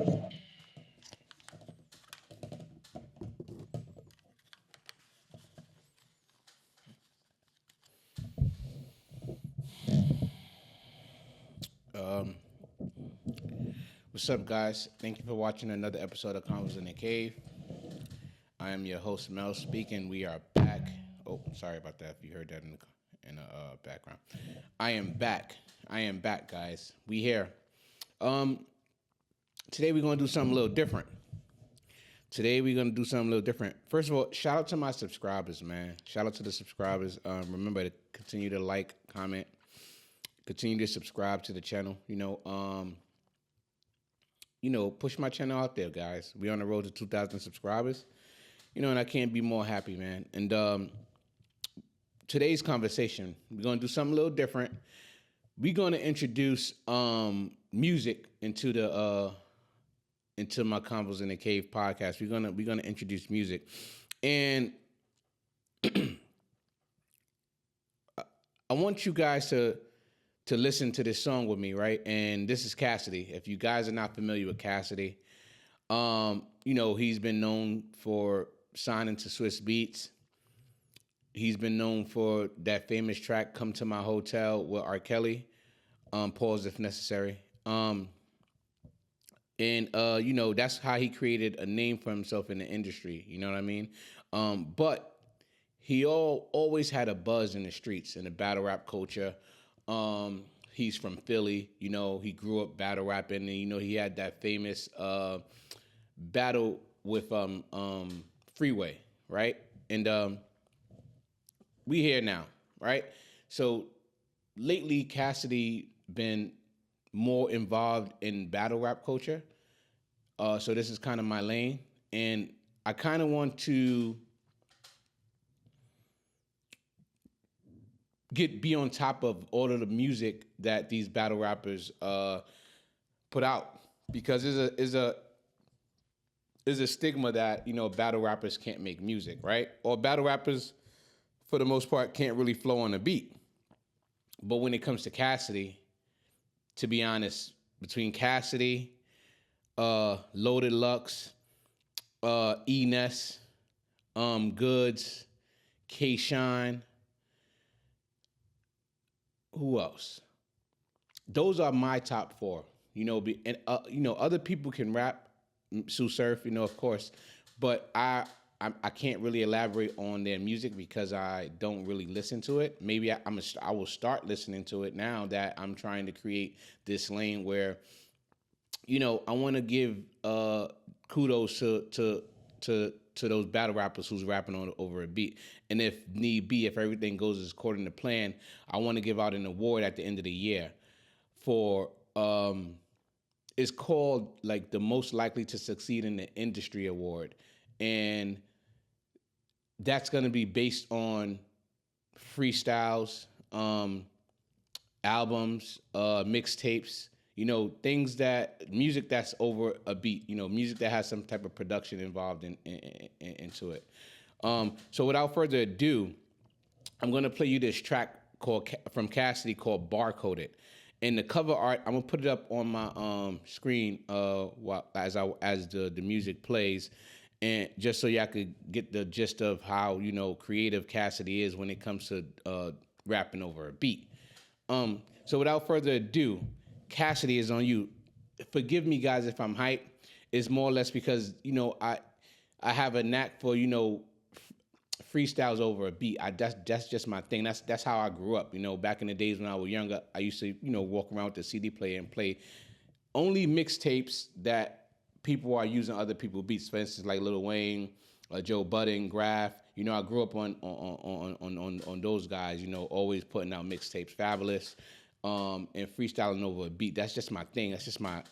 Um, what's up, guys? Thank you for watching another episode of Convos in the Cave. I am your host, Mel, speaking. We are back. Oh, sorry about that. If you heard that in the background, I am back. I am back, guys. We here. Today we're gonna do something a little different. First of all, shout out to my subscribers, man. Shout out to the subscribers. Remember to continue to like, comment, continue to subscribe to the channel. Push my channel out there, guys. We're on the road to 2,000 subscribers. And I can't be more happy, man. And today's conversation, we're gonna do something a little different. We're gonna introduce music into my Convos in the Cave podcast. We're gonna introduce music, and I want you guys to listen to this song with me, right? And this is Cassidy. If you guys are not familiar with Cassidy, he's been known for signing to Swiss Beats. He's been known for that famous track "Come to My Hotel" with R. Kelly. Pause if necessary. That's how he created a name for himself in the industry. You know what I mean? But he always had a buzz in the streets, in the battle rap culture. He's from Philly. He grew up battle rapping, and he had that famous battle with Freeway, right? And we here now, right? So lately, Cassidy been more involved in battle rap culture. So this is kind of my lane. And I kind of want to be on top of all of the music that these battle rappers put out. Because there's a stigma that, battle rappers can't make music, right? Or battle rappers, for the most part, can't really flow on a beat. But when it comes to Cassidy, to be honest, between Cassidy, Loaded Lux, E-Ness, Goods, K-Shine, who else? Those are my top four. Other people can rap, Sue Surf, of course, but I can't really elaborate on their music because I don't really listen to it. Maybe I will start listening to it now that I'm trying to create this lane where, I want to give kudos to those battle rappers who's rapping over a beat. And if need be, if everything goes as according to plan, I want to give out an award at the end of the year for it's called like the most likely to succeed in the industry award. And that's going to be based on freestyles, albums, mixtapes, music that's over a beat, music that has some type of production involved into it. So without further ado, I'm going to play you this track from Cassidy called Barcode. And the cover art, I'm going to put it up on my screen as the music plays. And just so y'all could get the gist of how, creative Cassidy is when it comes to rapping over a beat. So without further ado, Cassidy is on you. Forgive me, guys, if I'm hyped. It's more or less because, I have a knack for, freestyles over a beat. That's just my thing. That's how I grew up. Back in the days when I was younger, I used to, walk around with the CD player and play only mixtapes that people are using other people's beats. For instance, like Lil Wayne, Joe Budden, Graph. I grew up on those guys. Always putting out mixtapes, Fabulous, and freestyling over a beat. That's just my thing. That's just my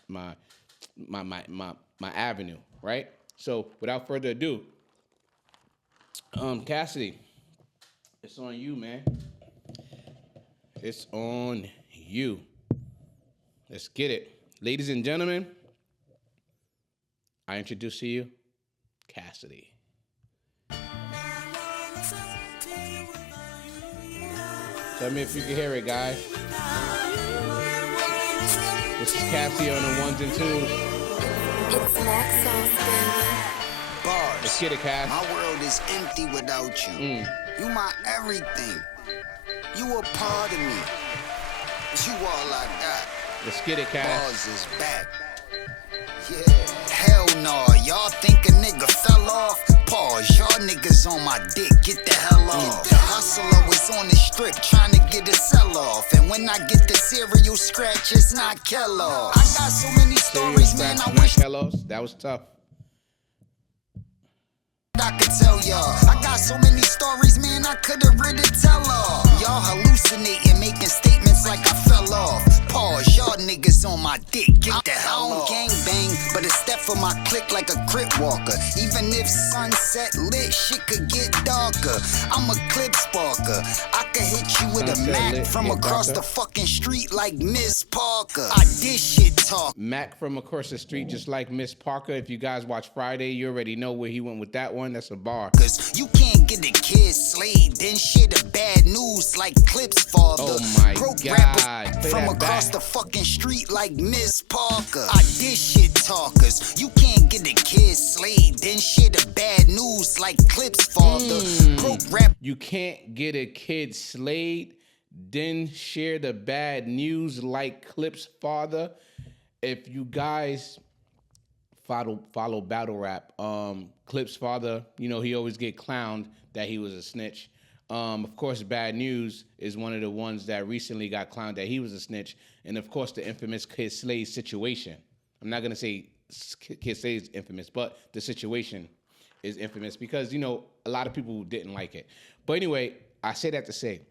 avenue, right? So without further ado, Cassidy, it's on you, man. It's on you. Let's get it, ladies and gentlemen. I introduce to you Cassidy. Tell me if you can hear it, guys. This is Cassidy on the ones and twos. It's Maxos, baby. Bars. Let's get it, Cass. My world is empty without you. You my everything. You a part of me. You all I got. Let's get it, Cass. Bars is back. Yeah. Hell no, y'all think a nigga fell off? Pause, y'all niggas on my dick, get the hell off. The hustler was on the strip trying to get a sell off. And when I get the cereal scratch, it's not Kellogg. I got so many stories, man, I wish that was tough. I could tell y'all. I got so many stories, man, I could've really tell all. Y'all hallucinating, making statements like I fell off. Pause, y'all niggas on my dick, get the hell off. Gang bang, but a step for my click like a crip walker. Even if sunset lit, shit could get darker. I'm a clip sparker. I could hit you with Sunset a Mac lit, from get across darker. the fucking street like Miss Parker. I did shit talk. Mac from across the street, just like Miss Parker. If you guys watch Friday, you already know where he went with that one. That's a bar. Cause you can't get a kid slayed, then shit a bad news like Clip's father. Oh my Broke God. rappers Play from that across back. the fucking street like Miss Parker. I did shit talkers. You can't get a kid slayed, then shit a bad news like Clip's father. Broke rap. You can't get a kid slayed, then share the bad news like Clip's father. If you guys follow battle rap, Clip's father, you know, he always get clowned that he was a snitch. Of course, Bad News is one of the ones that recently got clowned that he was a snitch. And of course, the infamous Kid Slade situation. I'm not going to say Kid Slade is infamous, but the situation is infamous because, you know, a lot of people didn't like it. But anyway, I say that to say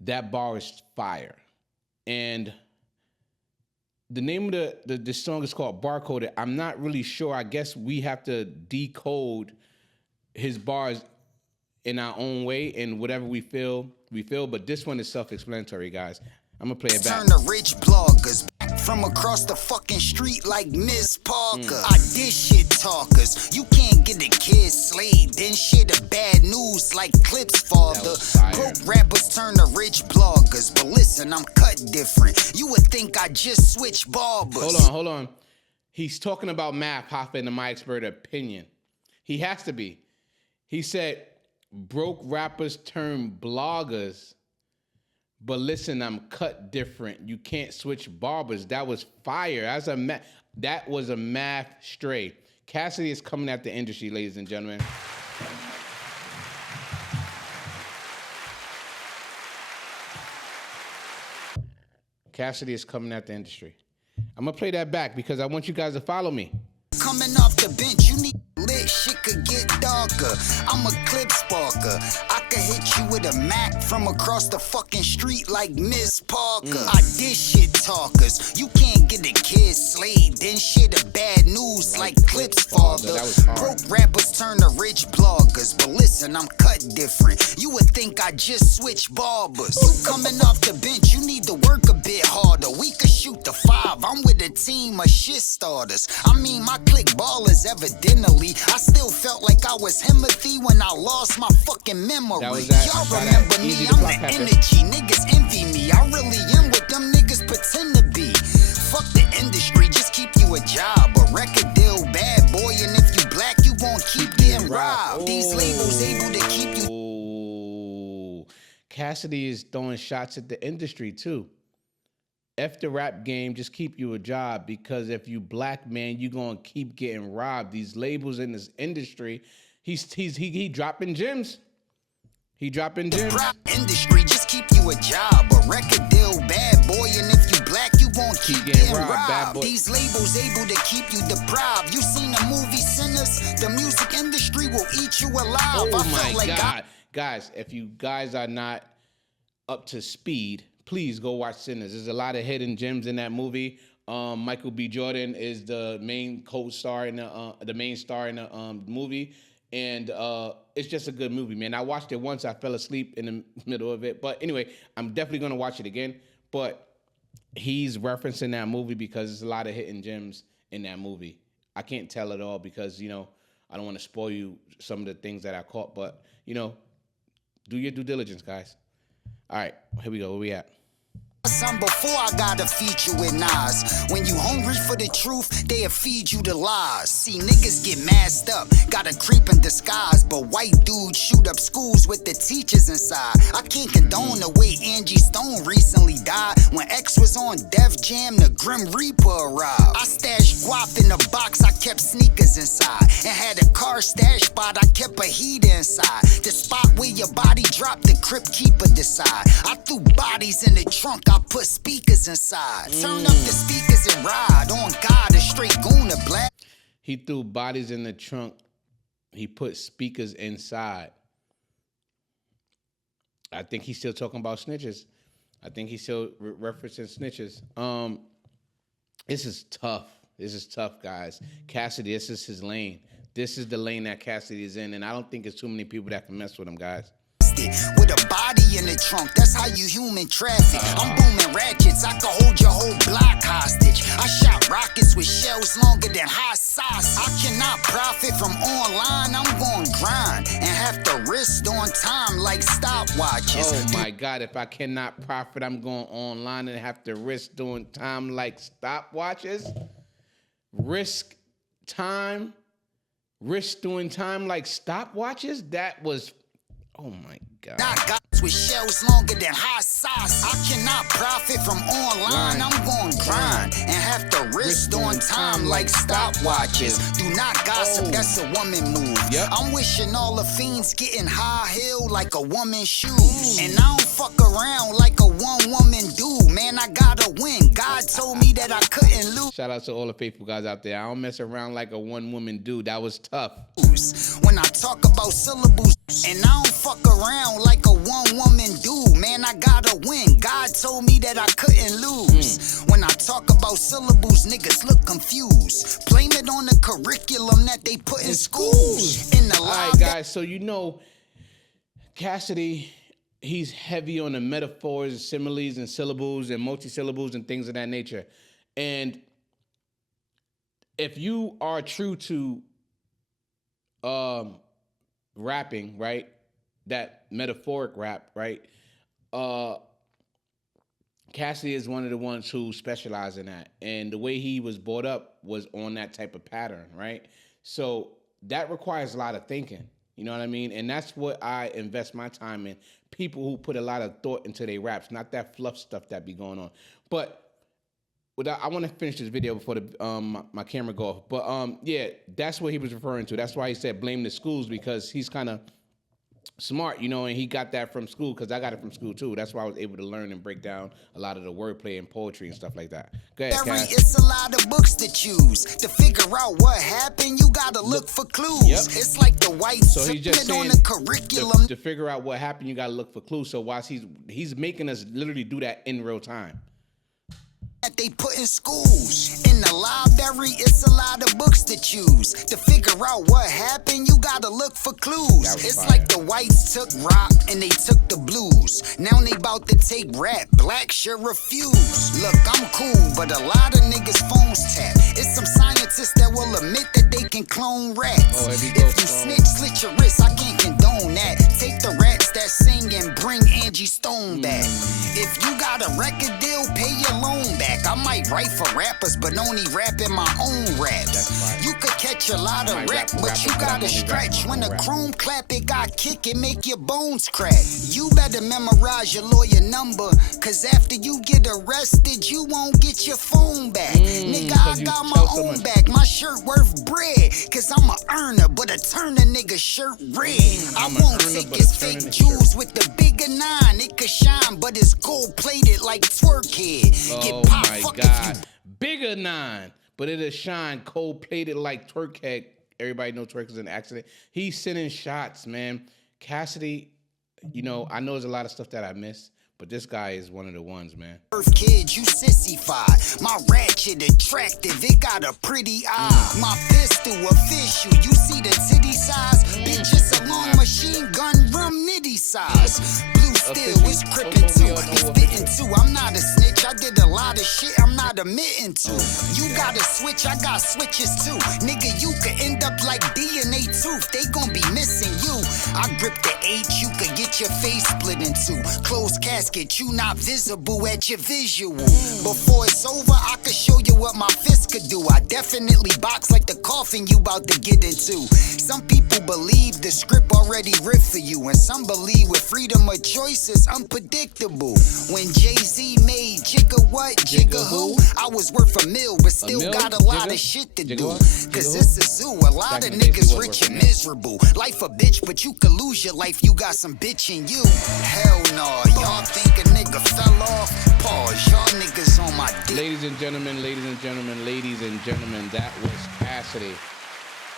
that bar is fire. And the name of the song is called Barcode. I'm not really sure. I guess we have to decode his bars in our own way and whatever we feel. But this one is self-explanatory, guys. I'm gonna play it back. Turn to rich bloggers from across the fucking street like Miss Parker. I did shit talkers. You can't get a kid slayed, then shit a bad news like Clip's father. Broke rappers turn to rich bloggers, but listen, I'm cut different. You would think I just switched barbers. Hold on. He's talking about Math Hoffa in my expert opinion. He has to be. He said, broke rappers turn bloggers. But listen, I'm cut different. You can't switch barbers. That was fire. That was a math stray. Cassidy is coming at the industry, ladies and gentlemen. Cassidy is coming at the industry. I'm gonna play that back because I want you guys to follow me. Coming off the bench, you need lit, shit could get darker. I'm a clip sparker. I could hit you with a Mac from across the fucking street like Miss Parker. I did shit talkers. You can't get a kid slayed, then shit a bad news like Clip's father. Broke rappers turn to rich bloggers, but listen, I'm cut different. You would think I just switched barbers. You coming off the bench, you need to work a bit harder. We could shoot the 5. I'm with a team of shit starters. I mean, my click ballers evidently. I still felt like I was Timothy when I lost my fucking memory. Y'all remember me, I'm the energy. Niggas envy me. I really am what them niggas pretend to be. Fuck the industry, just keep you a job. A record deal, bad boy, and if you black, you won't keep getting robbed. These labels able to keep you. Ooh. Cassidy is throwing shots at the industry too. F the rap game, just keep you a job, because if you black, man, you gonna keep getting robbed. These labels in this industry, he dropping gems. He dropping gems. Rap industry, just keep you a job. A record deal, bad boy, and if you black, you won't keep getting robbed. Bad boy. These labels able to keep you deprived. You seen the movie Sinners? The music industry will eat you alive. Oh my God. Guys, if you guys are not up to speed, please go watch Sinners. There's a lot of hidden gems in that movie. Michael B. Jordan is the main co-star in the main star in the movie, and it's just a good movie, man. I watched it once. I fell asleep in the middle of it, but anyway, I'm definitely gonna watch it again. But he's referencing that movie because there's a lot of hidden gems in that movie. I can't tell it all because, you know, I don't want to spoil you some of the things that I caught, but, you know, do your due diligence, guys. All right, here we go. Where we at? Some before I got a feature with Nas. When you hungry for the truth, they'll feed you the lies. See, niggas get masked up, got a creep in disguise. But white dudes shoot up schools with the teachers inside. I can't condone the way Angie Stone recently died. When X was on Def Jam, the Grim Reaper arrived. I stashed guap in a box, I kept sneakers inside. And had a car stash spot, I kept a heater inside. The spot where your body dropped, the crypt keeper decide. I threw bodies in the trunk, I put speakers inside. Turn up the speakers and ride. On God, a straight goon to black. He threw bodies in the trunk. He put speakers inside. I think he's still talking about snitches. I think he's still referencing snitches. This is tough. This is tough, guys. Cassidy, this is his lane. This is the lane that Cassidy is in, and I don't think it's too many people that can mess with him, guys. With a body in the trunk, that's how you human traffic. I'm booming ratchets, I can hold your whole block hostage. I shot rockets with shells longer than hot sauce. I cannot profit from online, I'm going grind and have to risk on time like stopwatches. Oh my God, if I cannot profit, I'm going online and have to risk doing time like stopwatches. Risk doing time like stopwatches? That was, oh my God. Knockouts with shells longer than hot sauce. I cannot profit from online. I'm going grind and have to risk on time like stopwatches. Do not gossip, that's a woman move. Yep. I'm wishing all the fiends getting high heel like a woman's shoes. And I don't fuck around like a one-woman dude. Man, I gotta win. God told me that I couldn't lose. Shout out to all the faithful guys out there. I don't mess around like a one-woman dude. That was tough. When I talk about syllables, and I don't fuck around like a one-woman dude. Man, I gotta win. God told me that I couldn't lose. When I talk about syllables, niggas look confused. Blame it on the curriculum that they put in schools. In the All right, guys, so you know Cassidy, he's heavy on the metaphors, similes, and syllables, and multi-syllables, and things of that nature. And if you are true to rapping, right? That metaphoric rap, right? Cassidy is one of the ones who specialize in that. And the way he was brought up was on that type of pattern, right? So that requires a lot of thinking. You know what I mean? And that's what I invest my time in. People who put a lot of thought into their raps, not that fluff stuff that be going on. But I want to finish this video before my camera go off. But yeah, that's what he was referring to. That's why he said blame the schools, because he's kind of smart, you know, and he got that from school, because I got it from school too. That's why I was able to learn and break down a lot of the wordplay and poetry and stuff like that. Go ahead, Cass. It's a lot of books to choose. To figure out what happened, you gotta look for clues. Yep. It's like the white So he's just saying on the curriculum. to figure out what happened, you gotta look for clues. So whilst he's making us literally do that in real time. That they put in schools. In the library, it's a lot of books to choose. To figure out what happened, you gotta look for clues. It's fire. like the whites took rock and they took the blues. Now they about to take rap, black sure refuse. Look, I'm cool, but a lot of niggas phones tap. It's some scientists that will admit that they can clone rats. If you snitch, slit your wrist, I can't condone that. Take the rats that sing and bring Angie Stone back. If you got a record deal, pay your loan back. I might write for rappers, but only rap in my own raps. You could catch a lot of rap, but you gotta stretch. When a chrome clap, it got kick, it make your bones crack. You better memorize your lawyer number, cause after you get arrested, you won't get your phone back. Nigga, I got my own back. My shirt worth bread, cause I'm a earner, but a turner nigga shirt red. I won't take his fake jewels with the bigger 9. It could shine, but it's gold plated like twerk head. Get popped. My God, bigger 9, but it'll shine cold plated like twerk head. Everybody knows twerk is an accident. He's sending shots, man. Cassidy, you know, I know there's a lot of stuff that I missed, but this guy is one of the ones, man. Kid, you sissified. My ratchet attractive, it got a pretty eye. My pistol official, you see the titty size? Bitch, it's a long machine gun, rum nitty size. Blue steel, it's crippin' too, it's fitting too. I'm not a snitch, I did a lot of shit I'm not admitting to. You got a switch, I got switches too. Nigga, you could end up like DNA tooth, they gon' be missing you. I I grip the H, you could get your face split in two. Closed casket, you not visible at your visual. Before it's over, I could show you what my fist could do. I definitely box like the coffin you about to get into. Some people believe the script already writ for you, and some believe with freedom of choice is unpredictable. When Jay-Z made Jigga What, Jigga Who, I was worth a mill, but still got a lot of shit to do. Cause it's a zoo, a lot of niggas rich and miserable. Life a bitch, but you could lose your life, you got some bitch in you. Hell no, y'all think a nigga fell off? Pause, y'all niggas on my dick. Ladies and gentlemen, that was Cassidy.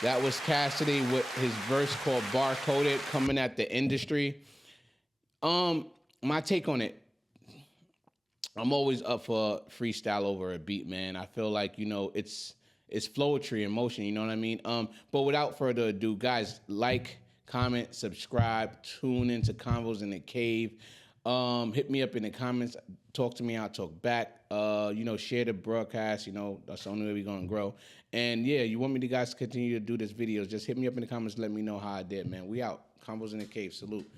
That was Cassidy with his verse called Barcoded, coming at the industry. My take on it, I'm always up for freestyle over a beat, man. I feel like, it's flowetry and motion, you know what I mean? But without further ado, guys, like, comment, subscribe, tune into Convos in the Cave. Hit me up in the comments, talk to me, I'll talk back. Share the broadcast, that's the only way we're gonna grow. And yeah, you want me to guys continue to do this videos, just hit me up in the comments, let me know how I did, man. We out. Convos in the Cave, salute.